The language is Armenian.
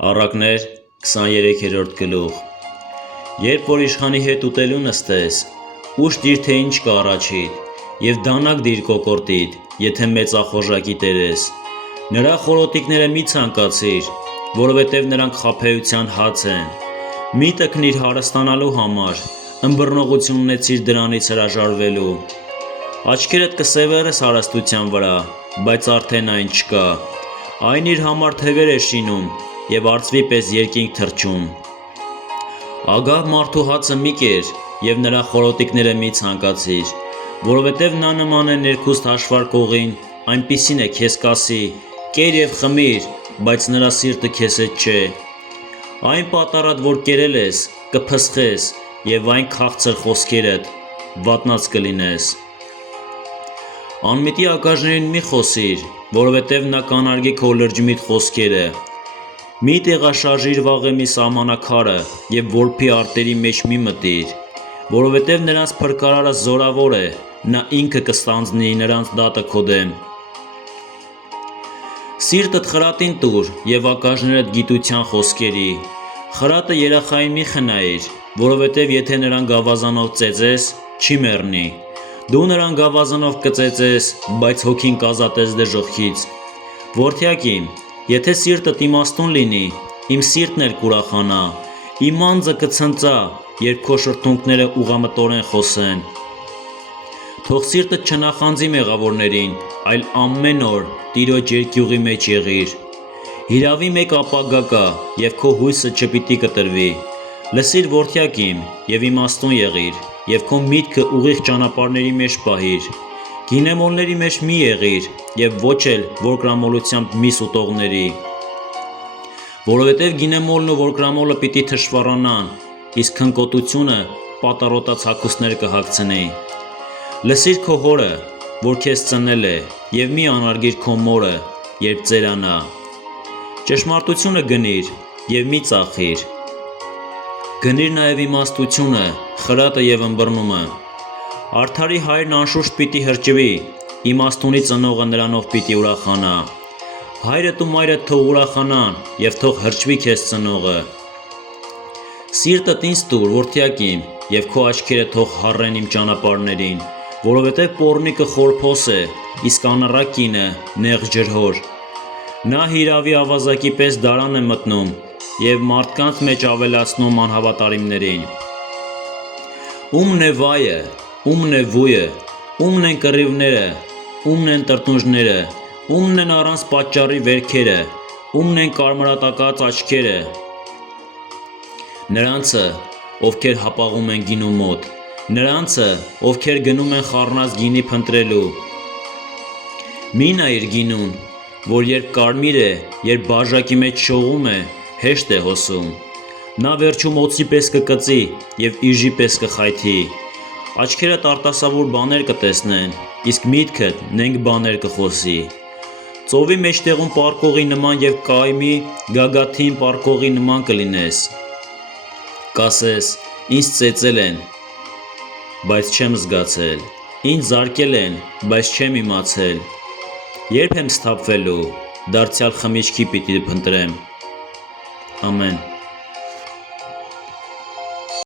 Առակներ 23-րդ գլուխ Երբ որ իշխանի հետ ուտելու նստես, ուշ դիր թե ինչ կա առաջիդ, և դանակ դիր կոկորտիդ, եթե մեծախոժակի տերես, նրա խորոտիկները մի ցանկացիր, որովհետև նրանք խաբեության հաց են, մի տքնիր հարստանալու համար, ըմբռնողություն ունեցիր դրանից հրաժարվելու, աչքերդ կսևեռես հարստության վրա, բայց արդեն այն չկա, այն իր համար թևեր է շինում, և արծվի պես երկինք թռչում, ագահ մարդու հացը մի կեր, և նրա խորոտիկները մի ցանկացիր, որովհետև նա նման է ներքուստ հաշվարկողին, այնպիսին է քեզ կասի, կեր և խմիր, բայց նրա սիրտը քեզ հետ չէ, այն պատառատ, որ կերել ես, կփսխես, և այն քաղցր խոսքերդ, վատնած կլինես, անմիտի ականջներին մի խոսիր, որովհետև նա կանարգի քո լրջմիտ խոսքերը, մի տեղաշարժիր վաղեմի սահմանակարը և որբի արտերի մեջ մի մտիր, որովհետև նրանց փրկարարը զորավոր է, նա ինքը կստանձնի նրանց դատը քո դեմ, սիրտդ խրատին տուր և ականջներդ գիտության խոսքերի, խրատը երախային մի խնայիր, որովհետև եթե նրան գավազանով ծեծես, չի մեռնի, դու նրան գավազանով կծեծես, բայց հոգին կազատես դժոխքից, որդյակ իմ, եթե սիրտդ իմաստուն լինի, իմ սիրտն էլ կուրախանա, իմ անձը կցնծա, երբ քո շրթունքները ուղղամտորեն խոսեն, թող սիրտդ չնախանձի մեղավորներին, այլ ամեն օր Տիրոջ երկյուղի մեջ եղիր, հիրավի մեկ ապագա կա, և քո հույսը չպիտի կտրվի, լսիր որդյակ իմ, և իմաստուն եղիր, և քո միտքը ուղիղ ճանապարհների մեջ պահիր, գինեմոլների մեջ մի եղիր, և ոչ էլ որկրամոլությամբ միս ուտողների, որովհետև գինեմոլն ու որկրամոլը պիտի թշվառանան, իսկ քնկոտությունը պատառոտած հագուստներ կհագցնի, լսիր քո հորը, որ քեզ ծնել է, և մի անարգիր քո մորը, երբ ծերանա, ճշմարտությունը գնիր և մի ծախիր, գնիր նաև իմաստությունը, խրատը և ըմբռնումը, արդարի հայրն անշուշտ պիտի հրճվի, իմաստունի ծնողը նրանով պիտի ուրախանա, հայրդ ու մայրդ թող ուրախանան, և թող հրճվի քեզ ծնողը, սիրտդ ինձ տուր, որդյակ իմ, և քո աչքերը թող հառեն իմ ճանապարհներին, որովհետև պոռնիկը խորփոս է, իսկ անառակ կինը նեղ ջրհոր, նա հիրավի ավազակի պես դարան է մտնում և մարդկանց մեջ ավելացնում անհավատարիմներին, ո՞ւմն է վայը, ո՞ւմն է վույը, ո՞ւմն են կռիվները, ո՞ւմն են տրտնուժները, ո՞ւմն են առանց պատճառի վերքերը, ո՞ւմն են կարմրատակած աչքերը, նրանցը, ովքեր հապաղում են գինու մոտ, նրանցը, ովքեր գնում են խառնած գինի փնտրելու, մի նայիր գինուն, որ երբ կարմիր է, երբ բաժակի մեջ շողում է, հեշտ է հոսում, նա վերջում օձի պես կկծի և իժի պես կխայթի, աչքերդ արտասովոր բաներ կտեսնեն, իսկ միտքդ նենգ բաներ կխոսի, ծովի մեջտեղում պառկողի նման և կայմի գագաթին պառկողի նման կլինես, կասես, ինձ ծեծել են, բայց չեմ զգացել, ինձ զարկել են, բայց չեմ իմացել, երբ եմ սթափվելու, դարձյալ խմիչքի պիտի փնտրեմ, ամեն։